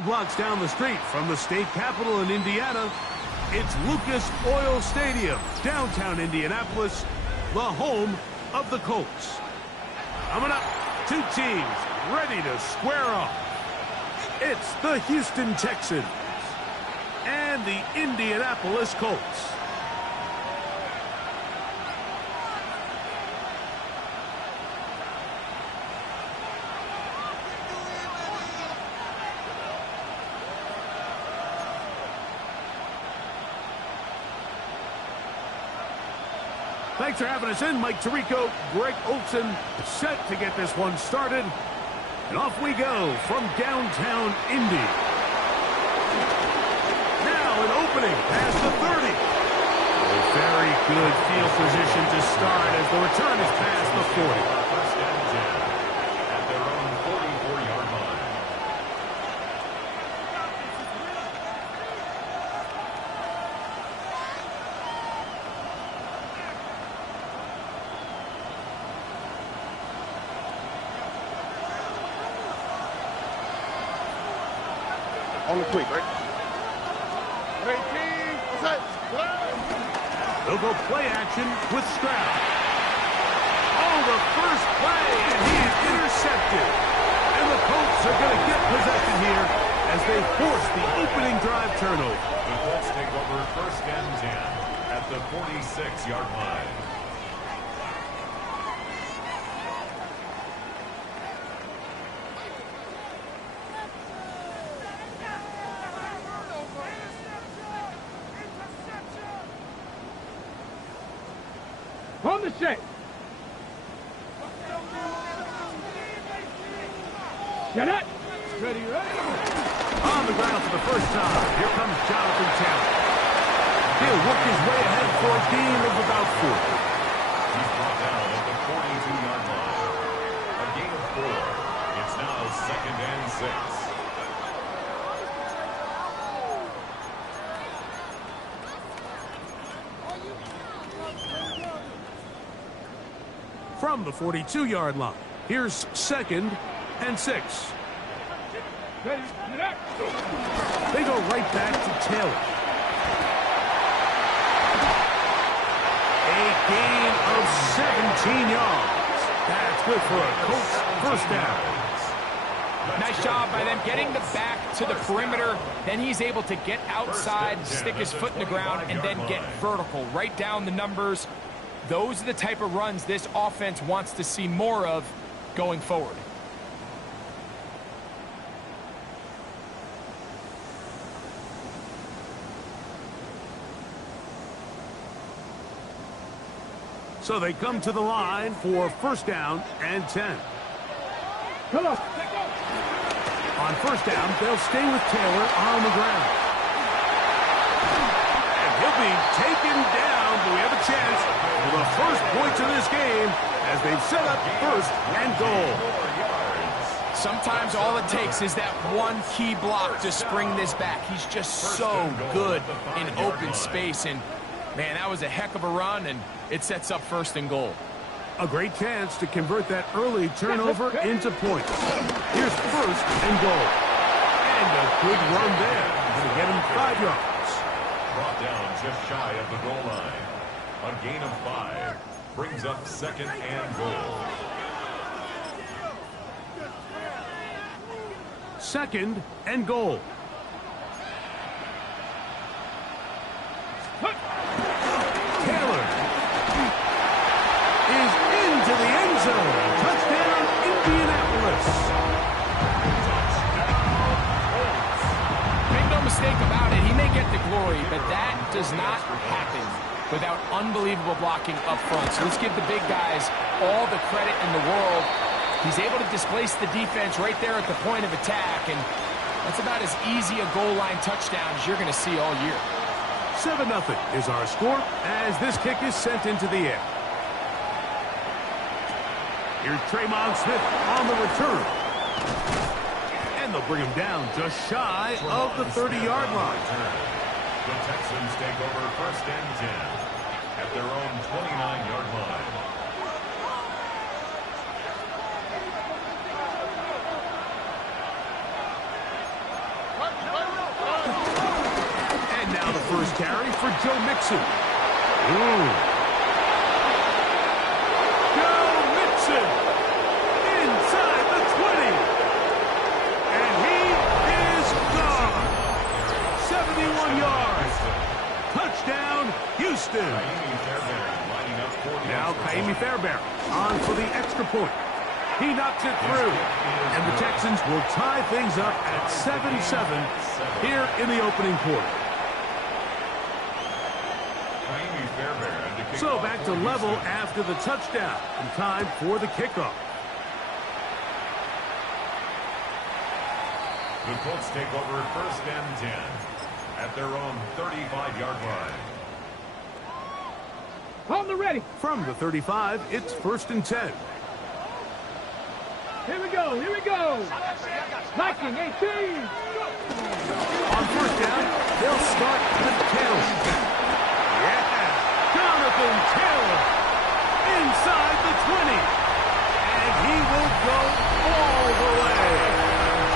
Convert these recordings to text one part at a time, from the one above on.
few blocks down the street from the state capitol in Indiana, it's Lucas Oil Stadium, downtown Indianapolis, the home of the Colts. Coming up, two teams ready to square off. It's the Houston Texans and the Indianapolis Colts. Thanks for having us in. Mike Tirico, Greg Olson, set to get this one started. And off we go from downtown Indy. Now an opening past the 30. A very good field position to start as the return is past the 40. First and 10 at their own 44-yard line. On the quick, right? They'll go play action with Stroud. Oh, the first play, and he is intercepted. And the Colts are going to get possession here as they force the opening drive turnover. The Colts take over first and 10 at the 46-yard line. On the shape. Get it. Ready, ready. On the ground for the first time, here comes Jonathan Taylor. He'll work his way ahead for a gain of about 4. He's brought down at the 42-yard line. A gain of 4. It's now second and 6. From the 42-yard line, here's second and 6. They go right back to Taylor. A gain of 17 yards. That's good for a Colts first down. Nice job by them getting the back to the perimeter. Then he's able to get outside, stick his foot in the ground, and then get vertical. Right down the numbers. Those are the type of runs this offense wants to see more of going forward. So they come to the line for first down and 10. Come on. On first down, they'll stay with Taylor on the ground. And he'll be taken down, but we have a chance for the first points of this game as they've set up first and goal. Sometimes all it takes is that one key block to spring this back. He's just so good in open space, and man, that was a heck of a run, and it sets up first and goal. A great chance to convert that early turnover into points. Here's first and goal. And a good run there. Going to get him 5 yards. Brought down just shy of the goal line. A gain of 5 brings up second and goal. Second and goal. Taylor is into the end zone. Touchdown, Indianapolis. Make no mistake about it, he may get the glory, but that does not happen without unbelievable blocking up front. So let's give the big guys all the credit in the world. He's able to displace the defense right there at the point of attack, and that's about as easy a goal line touchdown as you're going to see all year. 7-0 is our score as this kick is sent into the air. Here's Tremont Smith on the return. And they'll bring him down just shy of the 30-yard line. The Texans take over first and 10 at their own 29-yard line. And now the first carry for Joe Mixon. Joe Mixon inside the 20. And he is gone. 71 yards. Touchdown, Houston. Now Kaimi Fairbairn on for the extra point. He knocks it through. And the Texans will tie things up at 7-7 here in the opening quarter. So back to level after the touchdown. And time for the kickoff. The Colts take over 1st and 10 at their own 35-yard line. On the ready. From the 35, it's 1st and 10. Here we go. Here we go. Viking 18. On 1st down, they'll start with Taylor. Yeah. Jonathan Taylor inside the 20. And he will go all the way.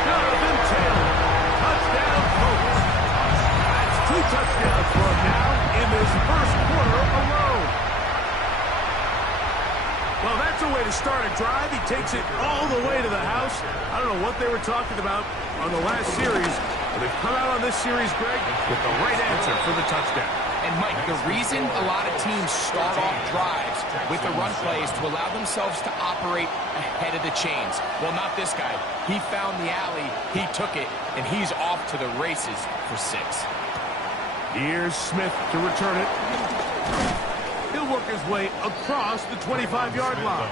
Jonathan Taylor. Touchdown, Colts. That's 2 touchdowns for him now in this first quarter alone. Well, that's a way to start a drive. He takes it all the way to the house. I don't know what they were talking about on the last series, but they've come out on this series, Greg, with the right answer for the touchdown. And, Mike, the reason a lot of teams start off drives with the run plays to allow themselves to operate ahead of the chains. Well, not this guy. He found the alley, he took it, and he's off to the races for 6. Here's Smith to return it. He'll work his way across the 25-yard line.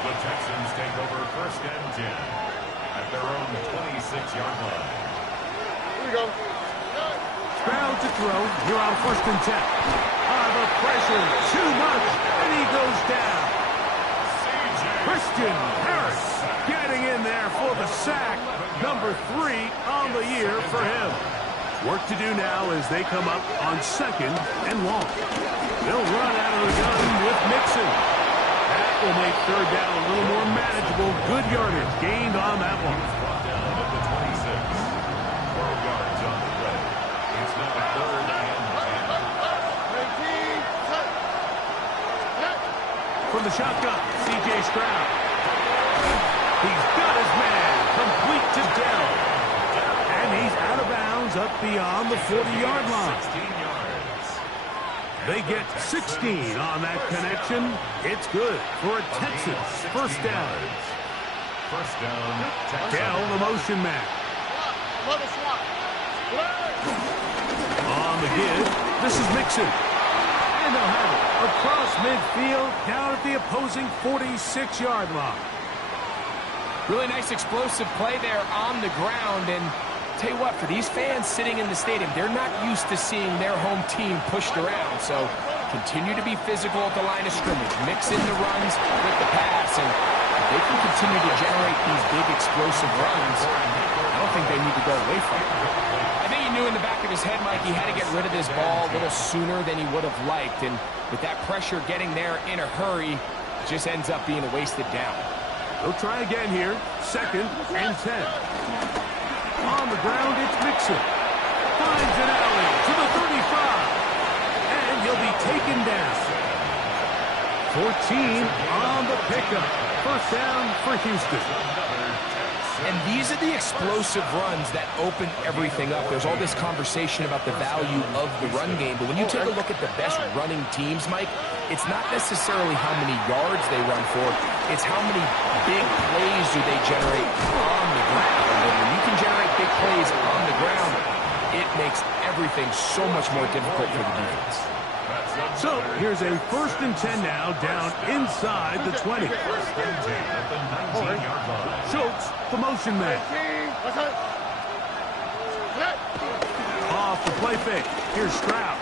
The Texans take over 1st and 10 at their own 26-yard line. Here we go. Stroud to throw here on 1st and 10. The pressure, too much, and he goes down. Christian Harris getting in there for the sack. Number 3 on the year for him. Work to do now as they come up on 2nd and long. They'll run out of the gun with Mixon. That will make 3rd down a little more manageable. Good yardage gained on that one. Brought down at the 26. 12 yards on the play. It's now 3rd and 10. From the shotgun, C.J. Stroud. He's got his man complete to Dell. And he's out of bounds up beyond the 40-yard line. 16 yards. They get 16 on that connection. It's good for a Texans first down. First down, Texans. Dell, the motion man. On the give, this is Mixon. And they'll have it across midfield, down at the opposing 46-yard line. Really nice explosive play there on the ground. And tell you what, for these fans sitting in the stadium, they're not used to seeing their home team pushed around. So continue to be physical at the line of scrimmage. Mix in the runs with the pass. And if they can continue to generate these big explosive runs, I don't think they need to go away from it. I think he knew in the back of his head, Mike, he had to get rid of this ball a little sooner than he would have liked. And with that pressure getting there in a hurry, it just ends up being a wasted down. They'll try again here. 2nd and 10. On the ground, it's Mixon. Finds an alley to the 35. And he'll be taken down. 14 on the pickup. First down for Houston. And these are the explosive runs that open everything up. There's all this conversation about the value of the run game, but when you take a look at the best running teams, Mike, it's not necessarily how many yards they run for, it's how many big plays do they generate on the ground. And when you can generate big plays on the ground, it makes everything so much more difficult for the defense. So here's a 1st and 10 now, down inside the 20. First and 10 at the 19-yard line. Schultz, the motion man. Off the play fake. Here's Stroud.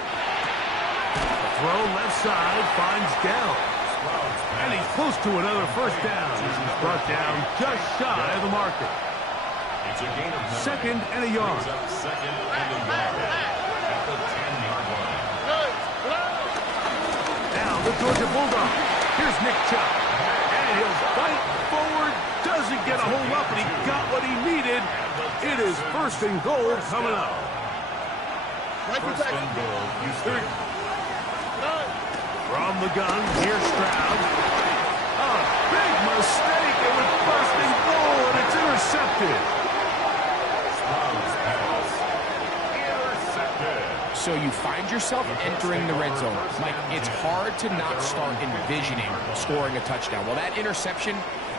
The throw left side finds Dell. And he's close to another first down. He's brought down just shy of the marker. It's a gain of 9. 2nd and a yard. Up 2nd and a yard at the 10-yard line. Now the Georgia Bulldog. Here's Nick Chubb. And he'll fight forward. Doesn't get a hold up, but he got what he needed. It is 1st and goal coming up. First and goal, Houston. From the gun, here's Stroud. A big mistake. It was first and goal, and it's intercepted. Stroud's pass. Intercepted. So you find yourself entering the red zone. Mike, it's hard to not start envisioning scoring a touchdown. Well, that interception,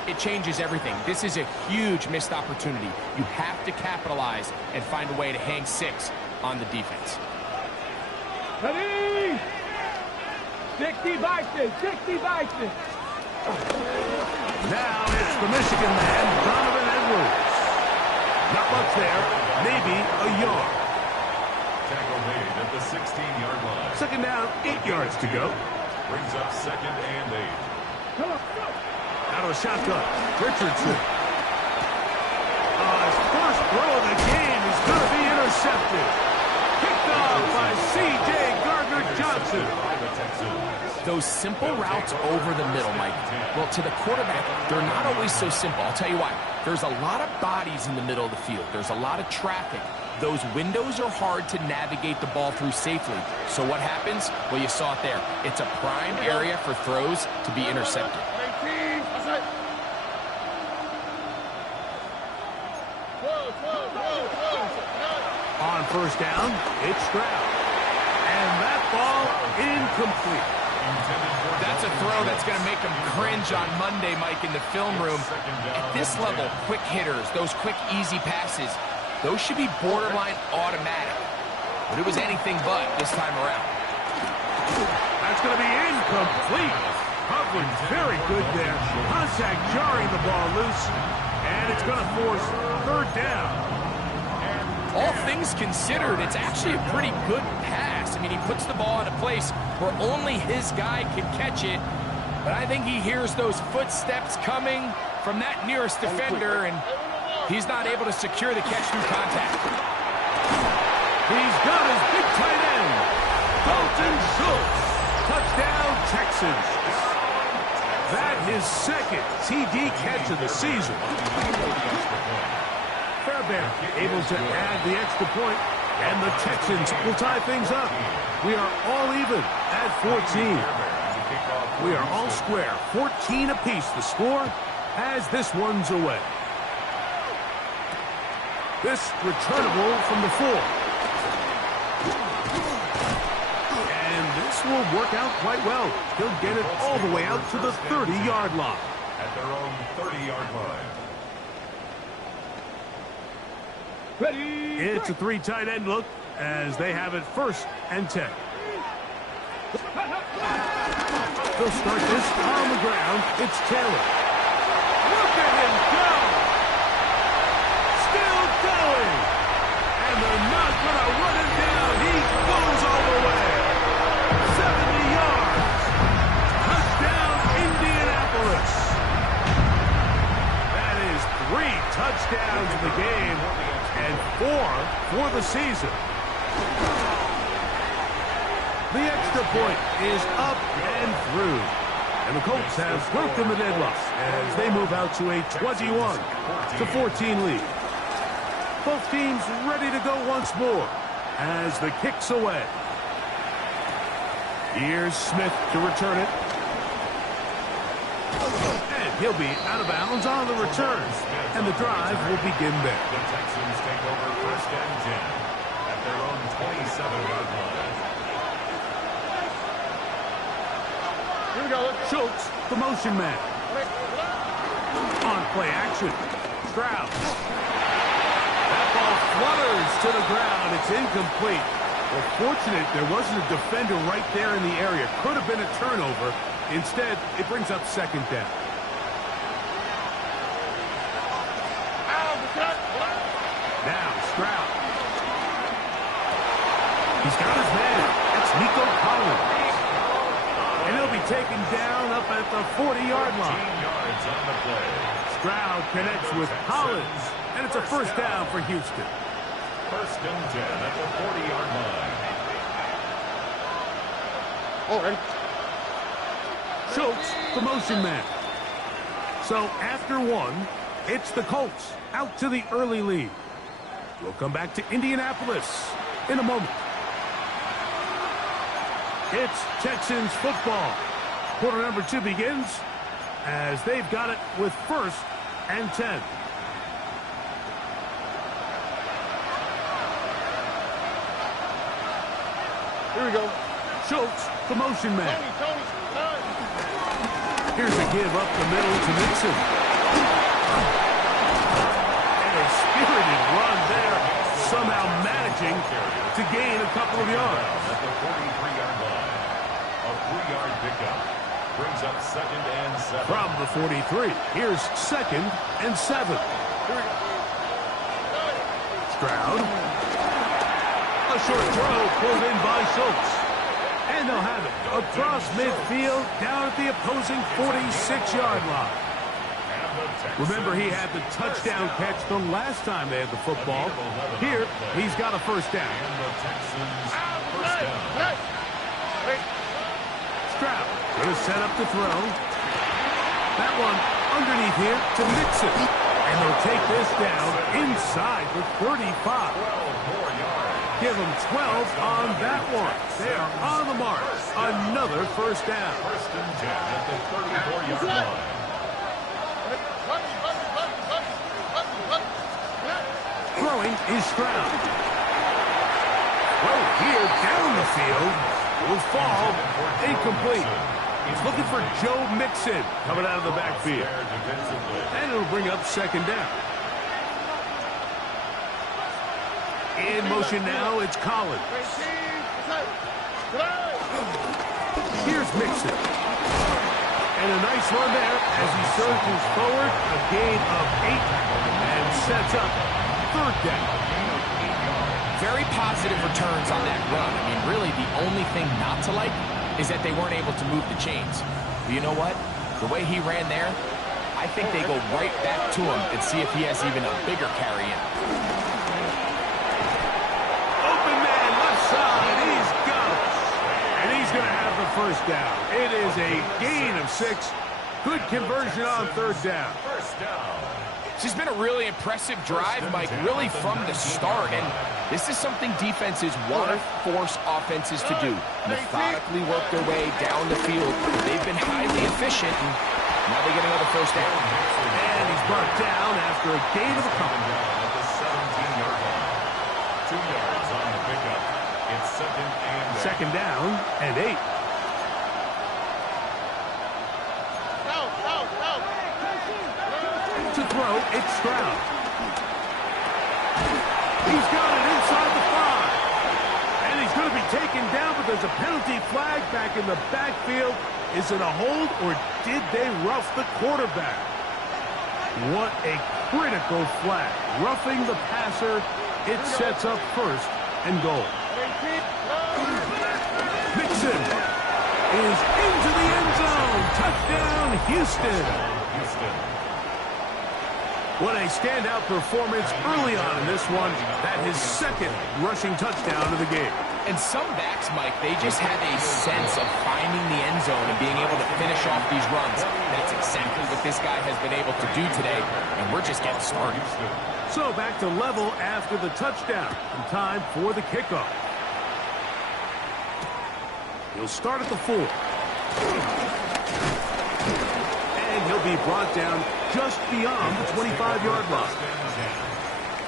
it changes everything. This is a huge missed opportunity. You have to capitalize and find a way to hang 6 on the defense. Ready? 60 Vikings, 60 Vikings. Now it's the Michigan man, Donovan Edwards. Not much there, maybe a yard. Tackle made at the 16-yard line. Second down, 8 yards to go. Brings up second and 8. Come on, go. Out of a shotgun, Richardson. His first throw of the game is going to be intercepted. Picked off by C.J. Gardner-Johnson. Those simple routes over the middle, Mike. Well, to the quarterback, they're not always so simple. I'll tell you why. There's a lot of bodies in the middle of the field. There's a lot of traffic. Those windows are hard to navigate the ball through safely. So what happens? Well, you saw it there. It's a prime area for throws to be intercepted. On first down, it's Stroud. And that ball incomplete. That's a throw that's going to make them cringe on Monday, Mike, in the film room. At this level, quick hitters, those quick, easy passes, those should be borderline automatic. But it was anything but this time around. That's going to be incomplete. Coverage very good there. Contact jarring the ball loose. And it's going to force third down. All things considered, it's actually a pretty good pass. I mean, he puts the ball in a place where only his guy can catch it. But I think he hears those footsteps coming from that nearest defender, and he's not able to secure the catch through contact. He's got his big tight end, Dalton Schultz. Touchdown, Texans. That his second TD catch of the season. Fairbairn able to add the extra point, and the Texans will tie things up. We are all even at 14. We are all square, 14 apiece the score as this one's away. This returnable from the 4. And this will work out quite well. He'll get it all the way out to the 30-yard line. At their own 30-yard line. Ready? It's a 3 tight end look as they have it first and 10. They'll start this on the ground. It's Taylor. Look at him go! Still going! And they're not going to run him down. He goes all the way. 70 yards. Touchdown, Indianapolis. That is 3 touchdowns in the game and 4 for the season. The extra point is up and through. And the Colts have broken the deadlock as they move out to a 21-14 lead. Both teams ready to go once more as the kick's away. Here's Smith to return it. And he'll be out of bounds on the return. And the drive will begin there. The Texans take over first and 10 at their own 27-yard line. Here we go. Schultz, the motion man. On play action. Stroud. That ball flutters to the ground. It's incomplete. Well, fortunate there wasn't a defender right there in the area. Could have been a turnover. Instead, it brings up second down. Now, Stroud. He's got his man. That's Nico Collins. And he'll be taken down up at the 40-yard line. 15 yards on the play. Stroud connects with Collins, and it's a first down for Houston. First and 10 at the 40-yard line. All right. Schultz, the motion man. So after 1, it's the Colts out to the early lead. We'll come back to Indianapolis in a moment. It's Texans football. Quarter number 2 begins as they've got it with 1st and 10. Here we go. Schultz, the motion man. Tony. Here's a give up the middle to Mixon. And a spirited run there, somehow managing to gain a couple of yards. At the 43-yard line, a 3-yard pickup brings up 2nd and 7. From the 43, here's 2nd and 7. Stroud. A short throw pulled in by Schultz. And they'll have it across midfield down at the opposing 46-yard line. Remember, he had the touchdown catch the last time they had the football. Here, he's got a 1st down. And the Texans first down. Stroud going to set up the throw. That one underneath here to Mixon. And they'll take this down inside the 35. 12 more yards. Give them 12 on that one. They are on the mark. Another 1st down. 1st and 10 at the 34-yard line. Throwing is Stroud. Throw here down the field. Will fall. Incomplete. He's looking for Joe Mixon coming out of the backfield. And it'll bring up 2nd down. In motion now, it's Collins. Here's Mixon. And a nice run there as he surges forward. A gain of 8 and sets up 3rd down. Very positive returns on that run. I mean, really, the only thing not to like is that they weren't able to move the chains. But you know what? The way he ran there, I think they go right back to him and see if he has even a bigger carry in. Going to have the 1st down. It is a gain of 6. Good conversion on 3rd down. This has been a really impressive drive, Mike, really from the start. And this is something defenses want to force offenses to do. Methodically work their way down the field. They've been highly efficient, and now they get another 1st down. And he's brought down after a gain of a couple. At the 17-yard line. 2 yards on the pickup. It's 2nd down and 8. To throw, it's Stroud. He's got it inside the 5. And he's going to be taken down, but there's a penalty flag back in the backfield. Is it a hold, or did they rough the quarterback? What a critical flag. Roughing the passer. It sets up 1st and goal. Mixon is into the end zone. Touchdown, Houston. What a standout performance early on in this one. That his 2nd rushing touchdown of the game. And some backs, Mike, they just have a sense of finding the end zone and being able to finish off these runs. That's exactly what this guy has been able to do today, and we're just getting started. So back to level after the touchdown, and time for the kickoff. He'll start at the 4. And he'll be brought down just beyond the 25-yard line.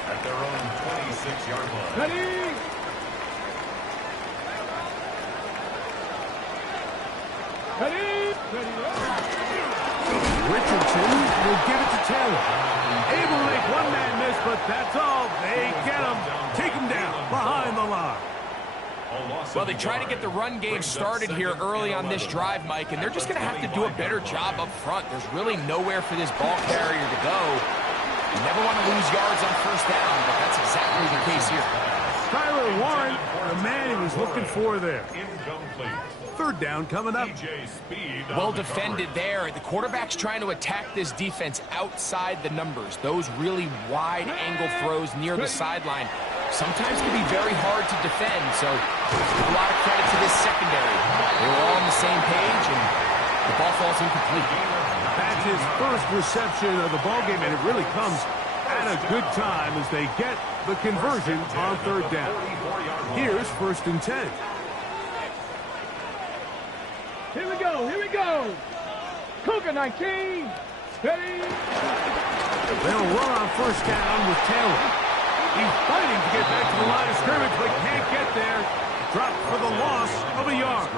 At their own 26-yard line. Ready? Richardson will give it to Taylor. Able to make one man miss, but that's all. They get him. Take him down behind the line. Well, they try to get the run game started here early on this drive, Mike, and they're just going to have to do a better job up front. There's really nowhere for this ball carrier to go. You never want to lose yards on 1st down, but that's exactly the case here. Tyler Warren, the man he was looking for there. Incomplete. 3rd down coming up. Well defended there. The quarterback's trying to attack this defense outside the numbers. Those really wide angle throws near the sideline sometimes can be very hard to defend, so give a lot of credit to this secondary. They were all on the same page, and the ball falls incomplete. That's his 1st reception of the ballgame, and it really comes at a good time as they get the conversion on 3rd down. Here's 1st and 10. Here we go. Here we go. Cougar 19. Ready. They'll run on first down with Taylor. He's fighting to get back to the line of scrimmage, but can't get there. Dropped for the loss of a yard.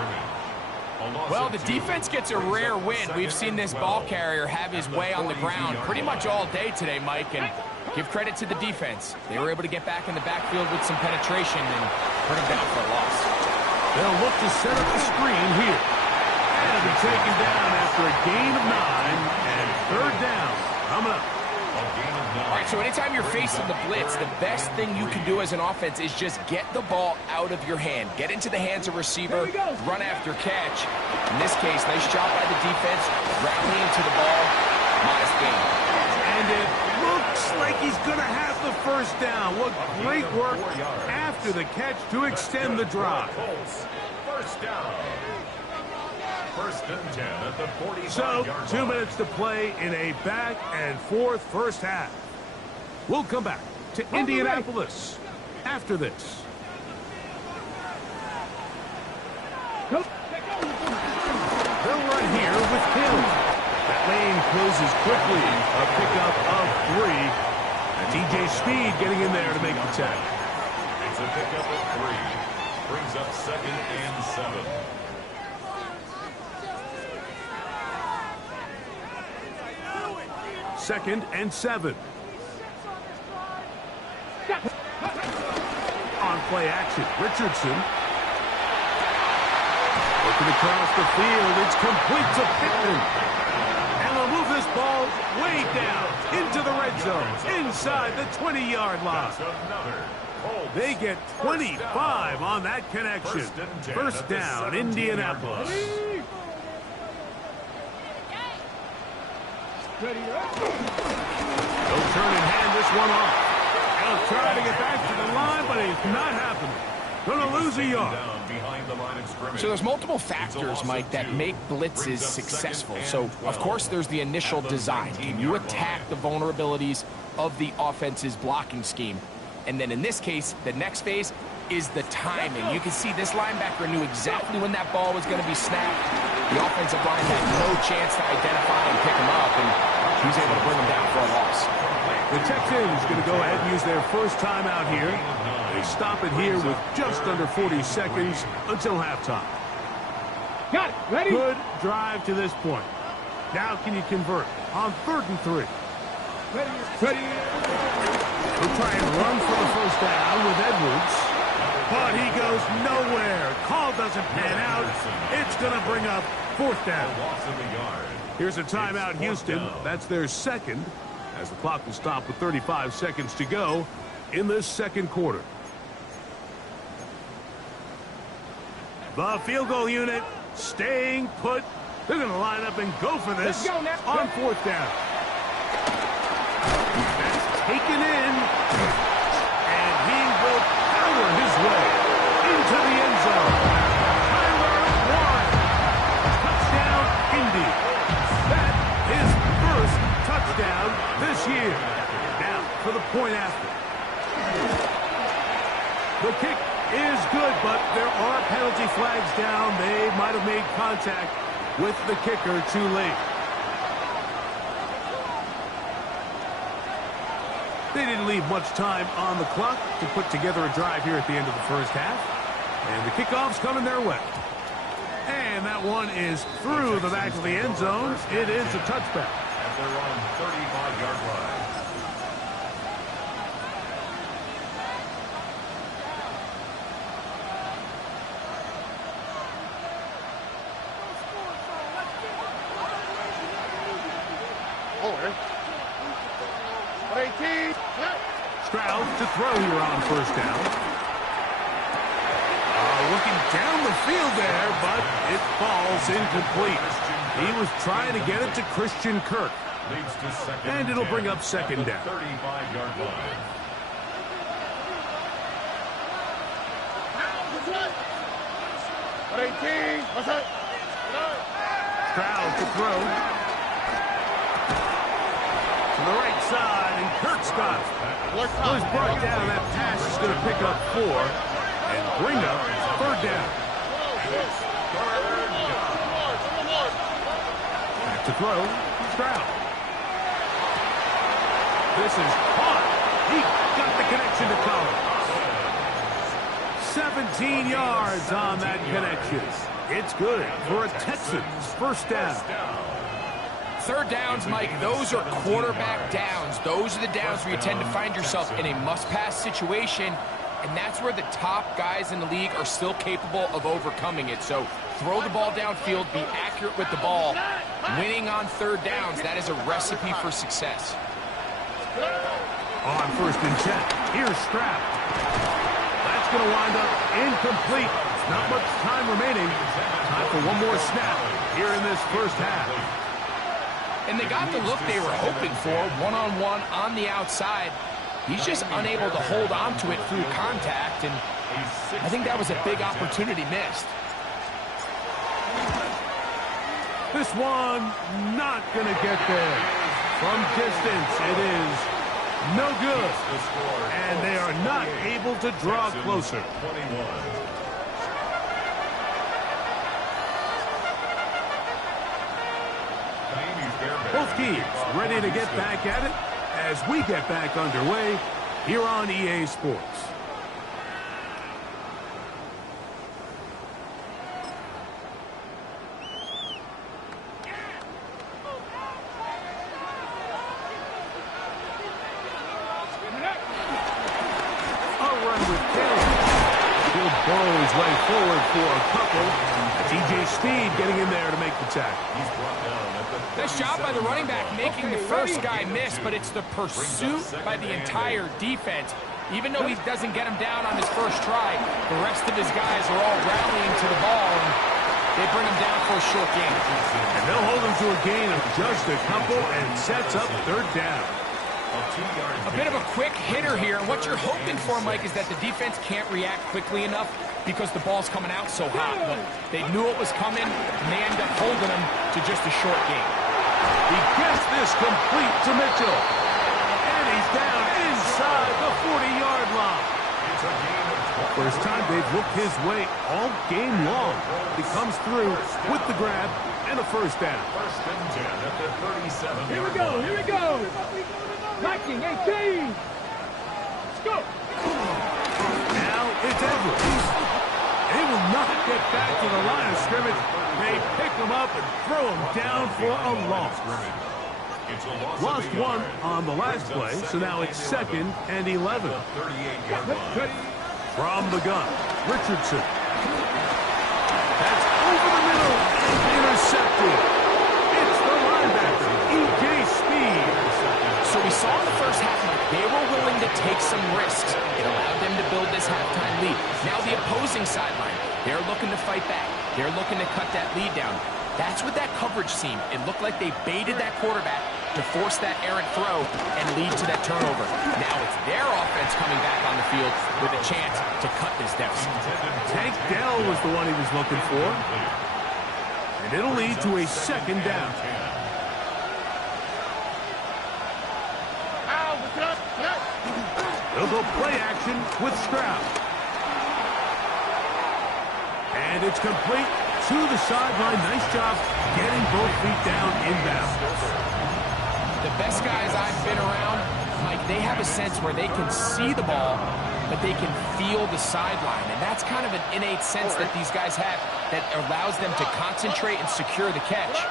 Well, the defense gets a rare win. We've seen this ball carrier have his way on the ground pretty much all day today, Mike, and give credit to the defense. They were able to get back in the backfield with some penetration and put him down for a loss. They'll look to set up the screen here. And it'll be taken down after a gain of 9 and third down. Coming up. All right, so anytime you're facing the blitz, the best thing you can do as an offense is just get the ball out of your hand. Get into the hands of receiver, run after catch. In this case, nice job by the defense, rallying to the ball, modest gain. And it looks like he's going to have the first down. What great work after the catch to extend the drive. First down. First and 10 at the 45-yard So, line. 2 minutes to play in a back and forth first half. We'll come back to Indianapolis after this. They'll run here with Hill. That lane closes quickly. A pickup of 3. And DJ Speed getting in there to make the tackle. It's a pickup of 3. Brings up 2nd and 7. Second and 7. On play action, Richardson. Looking across the field, it's complete to Pittman. And they'll move this ball way down into the red zone, inside the 20-yard line. They get 25 on that connection. First down, Indianapolis. Ready. They'll turn and hand this one off. They'll try to get back to the line, but it's not happening. Going to lose a yard. So there's multiple factors, Mike, that make blitzes successful. So, of course, there's the initial design. Can you attack the vulnerabilities of the offense's blocking scheme? And then in this case, the next phase is the timing. You can see this linebacker knew exactly when that ball was going to be snapped. The offensive line had no chance to identify and pick him up, and he was able to bring him down for a loss. The Texans going to go ahead and use their first timeout here. They stop it here with just under 40 seconds until halftime. Got it. Ready. Good drive to this point. Now can you convert on 3rd and 3? Ready. Ready. We'll try and run for the first down with Edwards. But he goes nowhere. Call doesn't pan out. It's going to bring up 4th down. Here's a timeout, Houston. That's their second, as the clock will stop with 35 seconds to go in this second quarter. The field goal unit staying put. They're going to line up and go for this on 4th down. That's taken in, and he will power his way into the end zone. Tyler Warren. Touchdown, Indy. That is first touchdown this year. Now for the point after. The kick is good, but there are penalty flags down. They might have made contact with the kicker too late. They didn't leave much time on the clock to put together a drive here at the end of the first half. And the kickoff's coming their way. And that one is through the back of the end zone. It is a touchback. At their own 35-yard line. Stroud to throw here on first down. Looking down the field there, but it falls incomplete. He was trying to get it to Christian Kirk. And it'll bring up 2nd down. 35-yard line. Stroud to throw. To the right side, and Kirk's got it. Well, he's brought down. That pass is going to pick up 4 and bring up 3rd down. To throw, Stroud. This is caught. He got the connection to cover. 17 yards on that connection. It's good for a Texans first down. Third downs, Mike, those are quarterback downs. Those are the downs where you tend to find yourself in a must-pass situation, and that's where the top guys in the league are still capable of overcoming it. So throw the ball downfield, be accurate with the ball. Winning on third downs, that is a recipe for success. On first and 10, here's Stroud. That's going to wind up incomplete. Not much time remaining. Time for one more snap here in this first half. And they got the look they were hoping for, one-on-one on the outside. He's just unable to hold on to it through contact, and I think that was a big opportunity missed. This one not going to get there. From distance, it is no good. And they are not able to draw closer. Both teams ready to get back at it as we get back underway here on EA Sports. Burrow his way forward for a couple. TJ Speed getting in there to make the tackle. Nice job by the running back making the first guy miss, but it's the pursuit by the entire defense. Even though he doesn't get him down on his first try, the rest of his guys are all rallying to the ball, and they bring him down for a short gain. And they'll hold him to a gain of just a couple and sets up third down. A bit of a quick hitter here, and what you're hoping for, Mike, is that the defense can't react quickly enough because the ball's coming out so hot. But they knew it was coming, and they end up holding him to just a short gain. He gets this complete to Mitchell. And he's down inside the 40-yard line. First time they've looked his way all game long. He comes through with the grab and a first down. First and 10 at the 37. Here we go, here we go. Knocking 18. Let's go. Now it's Edwards. They will not get back to the line of scrimmage. They pick him up and throw him down for a loss. Lost one on the last play, so now it's second and 11. From the gun, Richardson. That's over the middle and intercepted. It's the linebacker, E.J. Speed. So we saw in the first half, they were willing to take some risks. It allowed them to build this halftime lead. Now the opposing sideline, they're looking to fight back. They're looking to cut that lead down. That's what that coverage seemed. It looked like they baited that quarterback to force that errant throw and lead to that turnover. Now it's their offense coming back on the field with a chance to cut this deficit. Tank Dell was the one he was looking for. And it'll lead to a second down. They'll go play action with Stroud. And it's complete to the sideline. Nice job getting both feet down inbound. The best guys I've been around, Mike, they have a sense where they can see the ball, but they can feel the sideline. And that's kind of an innate sense that these guys have that allows them to concentrate and secure the catch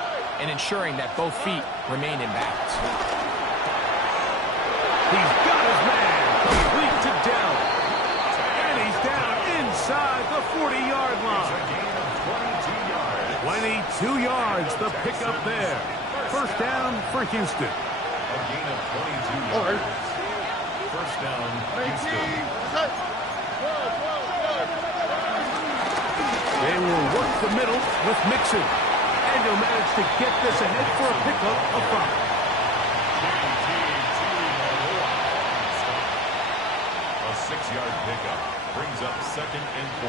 and ensuring that both feet remain in balance. He's got his man complete to Dell. And he's down inside the 40-yard line. 22 yards, the pickup there. First down for Houston. A gain of 22 yards. First down, Houston. They will work the middle with Mixon. And he'll manage to get this ahead for a pickup of 5. A 6-yard pickup brings up second and 4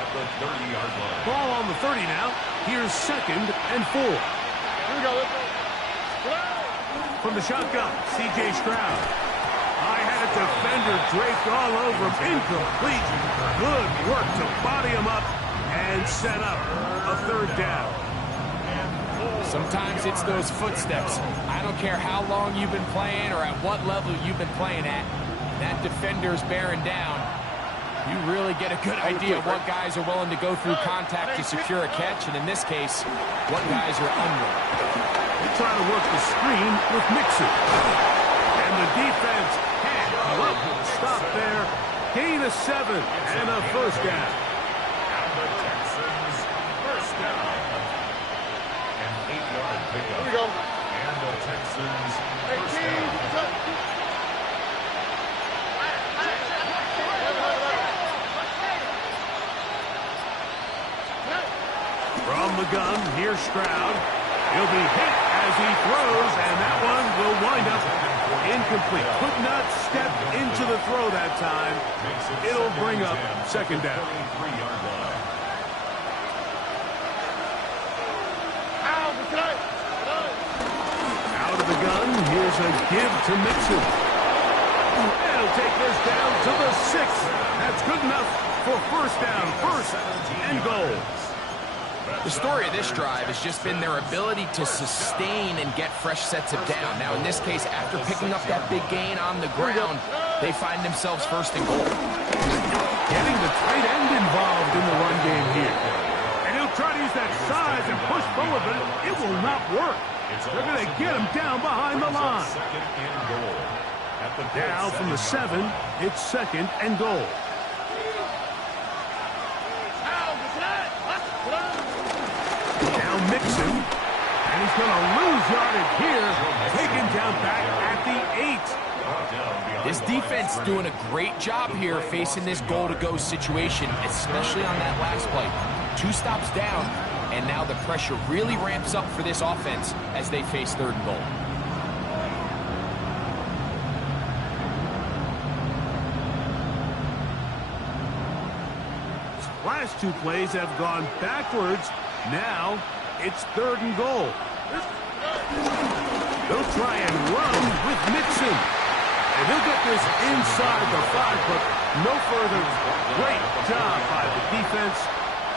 at the 30-yard line. Ball on the 30 now. Here's second and 4. Here we go, let's go. From the shotgun, C.J. Stroud. I had a defender draped all over him. Incomplete. Good work to body him up and set up a third down. Sometimes it's those footsteps. I don't care how long you've been playing or at what level you've been playing at. That defender's bearing down. You really get a good idea of what guys are willing to go through contact to secure a catch, and in this case, what guys are unwilling. They try to work the screen with Mixon. And the defense can't love to stop there. Gain of 7 and a first down. And the Texans first down. An 8-yard pickup. Here we go. And the Texans first down. From the gun, here's Stroud. He'll be hit as he throws, and that one will wind up incomplete. Could not step into the throw that time. It'll bring up second down. 33-yard line. Out of the gun, here's a give to Mixon. And he'll take this down to the 6. That's good enough for first down, first and goal. The story of this drive has just been their ability to sustain and get fresh sets of down. Now, in this case, after picking up that big gain on the ground, they find themselves first and goal. Getting the tight end involved in the run game here. And he'll try to use that size and push forward, but it will not work. They're going to get him down behind the line. Second and goal. Now from the 7, it's second and goal. Now Mixon, and he's going to lose yardage here, taken down back at the 8. This defense doing a great job here facing this goal-to-go situation, especially on that last play. 2 stops down, and now the pressure really ramps up for this offense as they face third and goal. Last 2 plays have gone backwards. Now it's third and goal. They'll try and run with Mixon. And he'll get this inside the 5, but no further. Great job by the defense.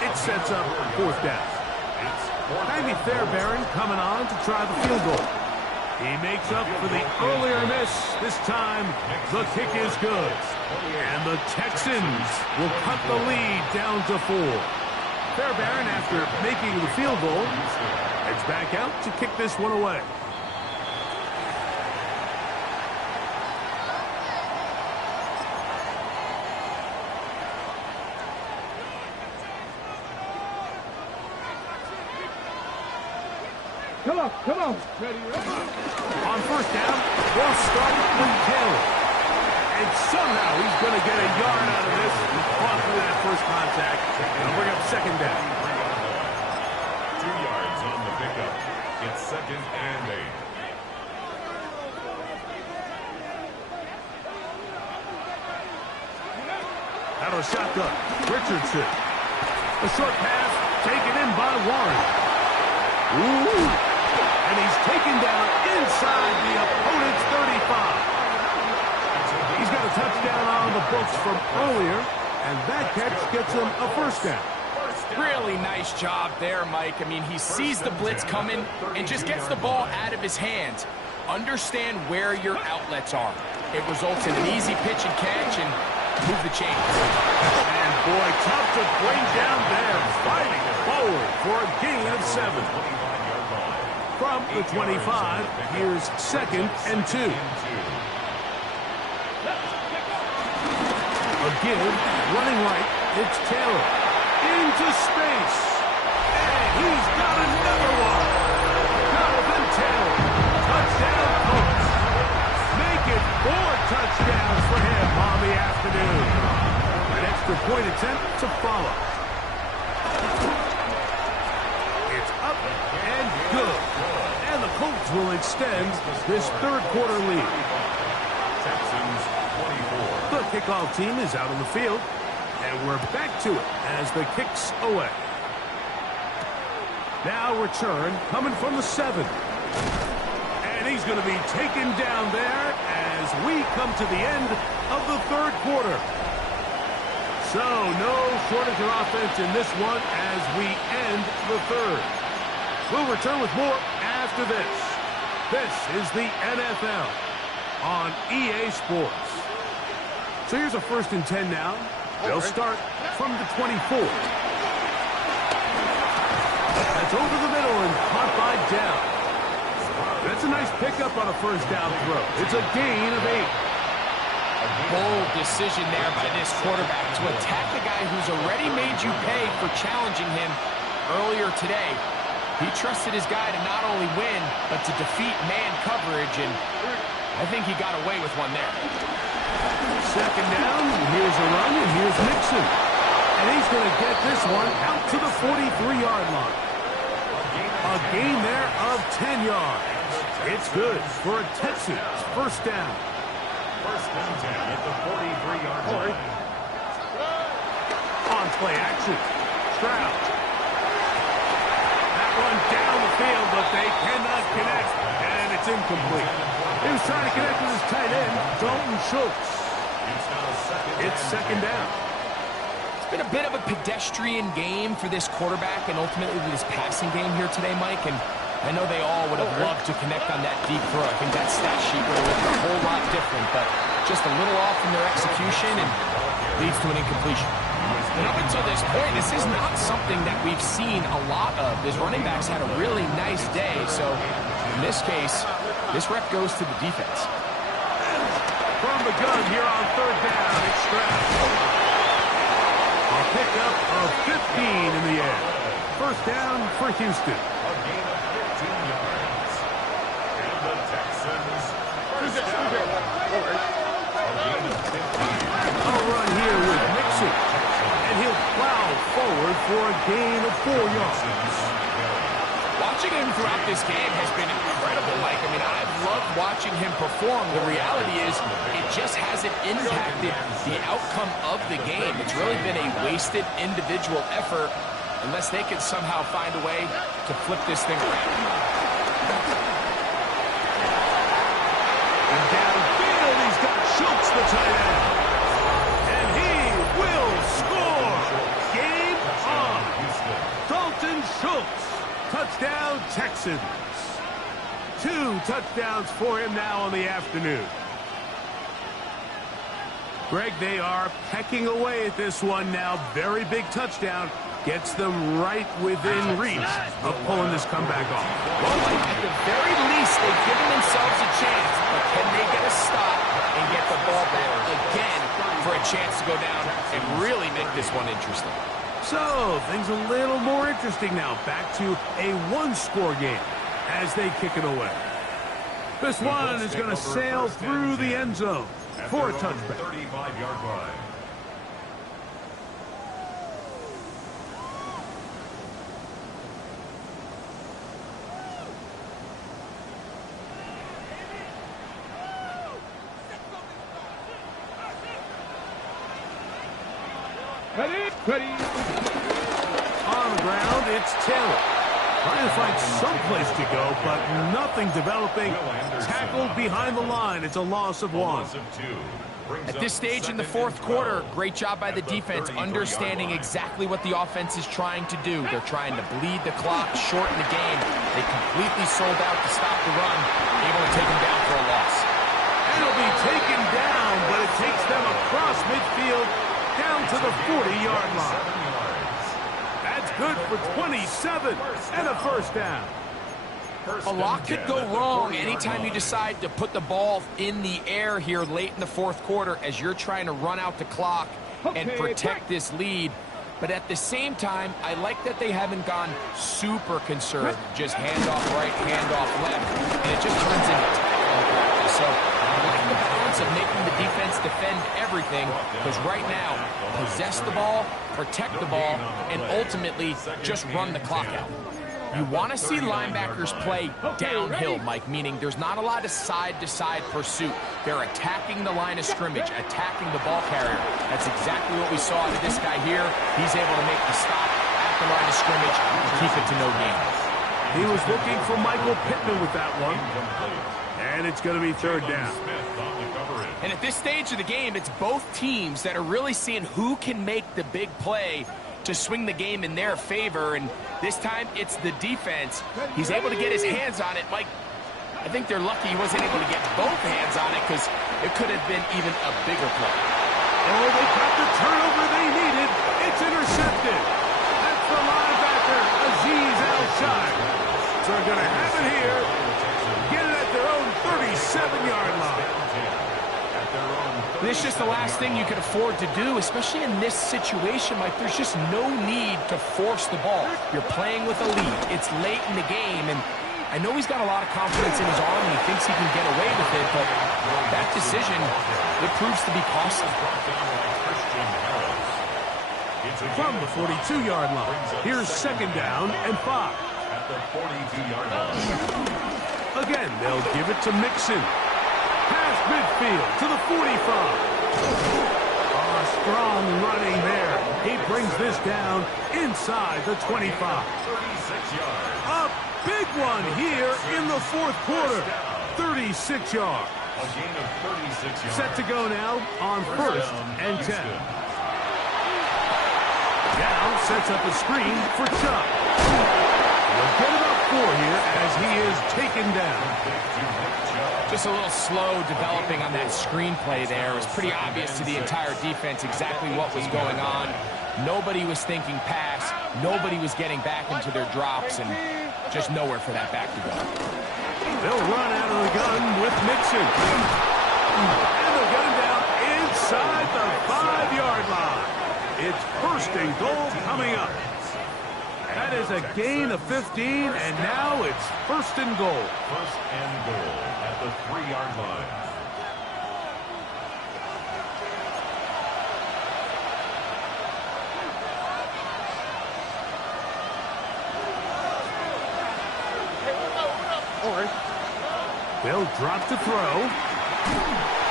It sets up fourth down. Maybe Fairbairn coming on to try the field goal. He makes up for the earlier miss. This time, the kick is good. And the Texans will cut the lead down to 4. Fairbairn, after making the field goal, heads back out to kick this one away. Come on. Ready. On first down, we'll start with Taylor. And somehow he's going to get a yard out of this. He fought through that first contact. And it'll bring up second down. 2 yards on the pickup. It's second and 8. Out of a shotgun, Richardson. A short pass taken in by Warren. Ooh. And he's taken down inside the opponent's 35. He's got a touchdown on the books from earlier, and that catch gets him a first down. Really nice job there, Mike. I mean, he sees the blitz coming and just gets the ball out of his hands. Understand where your outlets are. It results in an easy pitch and catch and move the chains. And boy, tough to bring down there, fighting forward for a gain of 7. From the 25, here's second and 2. Again, running right, it's Taylor. Into space. And he's got another one. Jonathan Taylor. Touchdown, Colts. Make it 4 touchdowns for him on the afternoon. An extra point attempt to follow. It's up and good. And the Colts will extend this third quarter lead. Texans 24. The kickoff team is out on the field, and we're back to it as the kick's away. Now return coming from the 7. And he's going to be taken down there as we come to the end of the third quarter. So no shortage of offense in this one as we end the third. We'll return with more after this. This is the NFL on EA Sports. So here's a 1st and 10 now. They'll start from the 24. That's over the middle and caught by Dell. That's a nice pickup on a 1st down throw. It's a gain of 8. A bold decision there by this quarterback to attack the guy who's already made you pay for challenging him earlier today. He trusted his guy to not only win, but to defeat man coverage, and I think he got away with one there. 2nd down, here's a run, and here's Mixon. And he's going to get this one out to the 43-yard line. A gain there of 10 yards. It's good for a Texans 1st down. 1st and 10 at the 43-yard line. On play action. Stroud. That one down the field, but they cannot connect. And it's incomplete. He was trying to connect with his tight end, Dalton Schultz. It's 2nd down. It's been a bit of a pedestrian game for this quarterback and ultimately this passing game here today, Mike. And I know they all would have loved to connect on that deep throw. I think that stat sheet would have looked a whole lot different, but just a little off in their execution and leads to an incompletion. And up until this point, this is not something that we've seen a lot of. His running backs had a really nice day, so in this case, this rep goes to the defense. From the gun here on 3rd down, it's Stroud. A pickup of 15 in the air. 1st down for Houston. A gain of 15 yards. And the Texans 1st down. A gain of 15. A run here with Mixon. And he'll plow forward for a gain of 4 yards. Watching him throughout this game has been incredible, Mike. I mean, I've loved watching him perform. The reality is it just hasn't impacted the outcome of the game. It's really been a wasted individual effort unless they can somehow find a way to flip this thing around. And downfield, he's got Schultz, the tight end. And he will score. Game on. Dalton Schultz. Touchdown, Texans. 2 touchdowns for him now on the afternoon. Greg, they are pecking away at this one now. Very big touchdown. Gets them right within reach of pulling this comeback off. Well, at the very least, they've given themselves a chance, but can they get a stop and get the ball back again for a chance to go down and really make this one interesting? So, things a little more interesting now. Back to a 1-score game as they kick it away. This one is going to sail through the end zone for a touchback. 35-yard line. Ready. On the ground, it's Taylor. Trying to find someplace to go, but nothing developing. Tackled behind the line. It's a loss of 1. At this stage in the 4th quarter, great job by the defense understanding exactly what the offense is trying to do. They're trying to bleed the clock, shorten the game. They completely sold out to stop the run, able to take him down for a loss. And he'll be taken down, but it takes them across midfield down to the 40-yard line. That's good for 27 and a 1st down. A lot could go wrong anytime you decide to put the ball in the air here late in the 4th quarter as you're trying to run out the clock and protect this lead. But at the same time, I like that they haven't gone super conservative. Just handoff right, handoff left, and it just turns into tackling practice. So I like the balance of making the defense defend everything, because right now, possess the ball, protect the ball, and ultimately just run the clock out. You want to see linebackers play downhill, Mike, meaning there's not a lot of side-to-side pursuit. They're attacking the line of scrimmage, attacking the ball carrier. That's exactly what we saw out of this guy here. He's able to make the stop at the line of scrimmage and keep it to no gain. He was looking for Michael Pittman with that one. And it's going to be 3rd down. And at this stage of the game, it's both teams that are really seeing who can make the big play to swing the game in their favor, and this time it's the defense. He's able to get his hands on it. Mike, I think they're lucky he wasn't able to get both hands on it because it could have been even a bigger play. Oh, they got the turnover they needed. It's intercepted. That's the linebacker, Azeez Al-Shai. So they're going to have it here. Get it at their own 37-yard line. This is just the last thing you can afford to do, especially in this situation. Like, there's just no need to force the ball. You're playing with a lead. It's late in the game, and I know he's got a lot of confidence in his arm, and he thinks he can get away with it, but that decision, it proves to be costly. From the 42-yard line, here's 2nd down and 5. At the 42-yard line. Again, they'll give it to Mixon. Past midfield to the 45. Strong running there. He brings this down inside the 25. 36 yards. A big one here in the 4th quarter. 36 yards. A gain of 36 yards. Set to go now on 1st and 10. Now sets up a screen for Chubb. They'll get it up 4 here as he is taken down. Just a little slow developing on that screenplay there. It was pretty obvious to the entire defense exactly what was going on. Nobody was thinking pass. Nobody was getting back into their drops, and just nowhere for that back to go. They'll run out of the gun with Mixon. And they'll get him down inside the 5-yard line. It's 1st and goal coming up. That is a gain of 15, and now it's 1st and goal. 1st and goal at the 3-yard line. They'll drop to throw.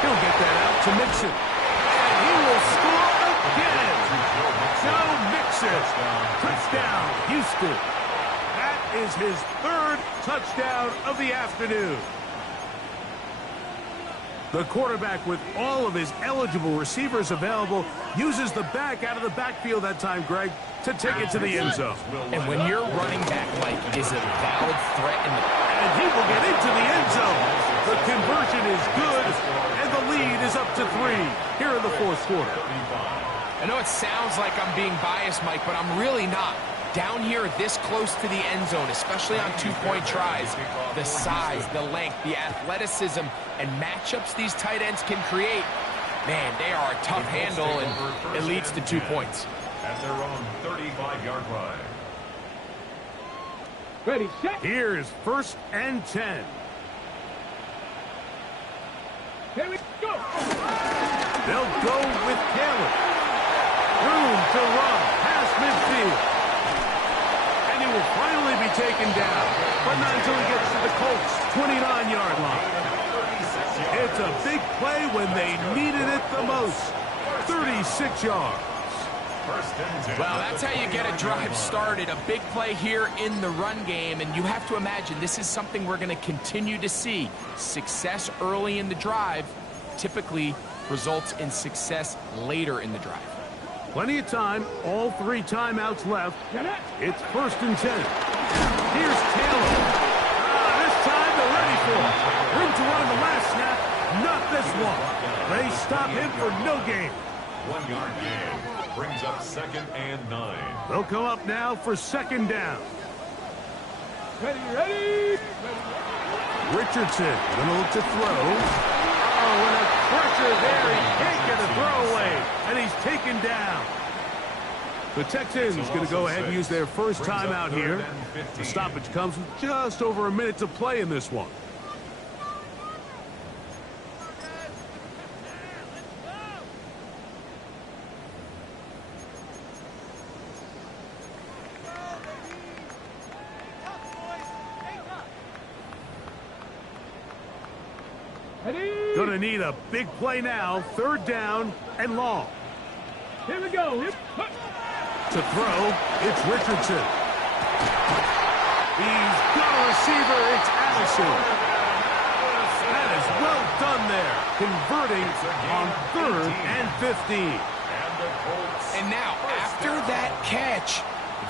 He'll get that out to Mixon. And he will score again. Joe Mixon. Touchdown, Houston. That is his 3rd touchdown of the afternoon. The quarterback, with all of his eligible receivers available, uses the back out of the backfield that time, Greg, to take it to the end zone. And when your running back, Mike, is a valid threat in the... And he will get into the end zone. The conversion is good, and the lead is up to 3 here in the 4th quarter. I know it sounds like I'm being biased, Mike, but I'm really not. Down here this close to the end zone, especially on 2-point tries, the size, the length, the athleticism, and matchups these tight ends can create, man, they are a tough handle, and it leads to 2 points. At their own 35-yard line. Ready, set. Here's 1st and 10. Here we go. They'll go with Caleb. Room to run past midfield. And he will finally be taken down, but not until he gets to the Colts' 29-yard line. It's a big play when they needed it the most. 36 yards. Well, that's how you get a drive started. A big play here in the run game, and you have to imagine this is something we're going to continue to see. Success early in the drive typically results in success later in the drive. Plenty of time, all 3 timeouts left. It's 1st and 10. Here's Taylor. This time they're ready for it. Room to run the last snap, not this one. They stop him for no gain. 1-yard gain. Brings up 2nd and 9. They'll come up now for 2nd down. Ready. Richardson going to look to throw. Oh, and a pressure there. He can't get a throw away, and he's taken down. The Texans going to go ahead and use their first timeout here. The stoppage comes with just over a minute to play in this one. Going to need a big play now. 3rd down and long. Here we go. To throw, it's Richardson. He's got a receiver. It's Allison. That is well done there. Converting on 3rd and 15. And And now, after that catch,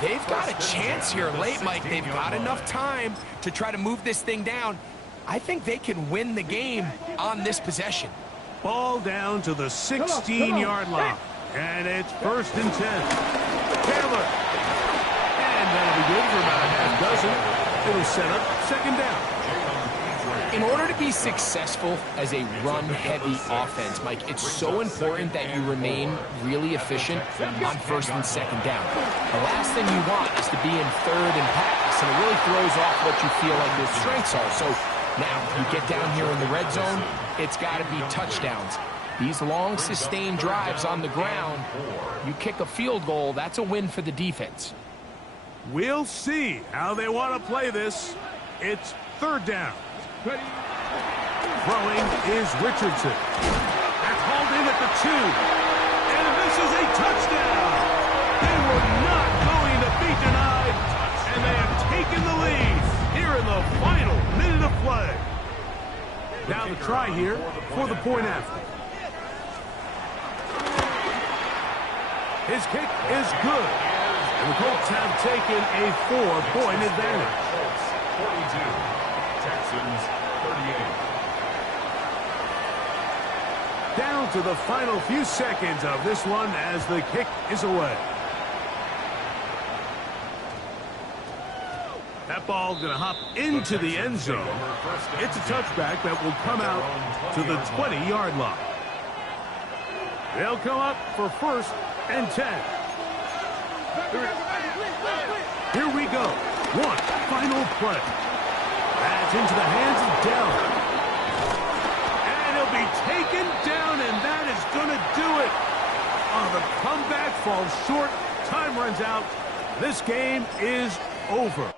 they've got a chance here late, Mike. They've got enough time to try to move this thing down. I think they can win the game on this possession. Ball down to the 16-yard line. And it's 1st and 10. Taylor. And that'll be good for about a half dozen. It'll set up 2nd down. In order to be successful as a run-heavy offense, Mike, it's so important that you remain really efficient on 1st and 2nd down. The last thing you want is to be in 3rd and pass, and it really throws off what you feel like your strengths are. So now, you get down here in the red zone, it's got to be touchdowns. These long, sustained drives on the ground, you kick a field goal, that's a win for the defense. We'll see how they want to play this. It's 3rd down. Throwing is Richardson. That's hauled in at the 2. And this is a touchdown. They were not going to be denied, and they have taken the lead here in the final minute of play. Now the try here for the point after. His kick is good. And the Colts have taken a 4-point advantage. Colts 42, Texans 38. Down to the final few seconds of this one as the kick is away. That ball going to hop into the end zone. It's a touchback that will come out to the 20-yard line. They'll come up for 1st and 10. Here we go. One final play. That's into the hands of Dell. And he'll be taken down, and that is going to do it. Oh, the comeback falls short. Time runs out. This game is over.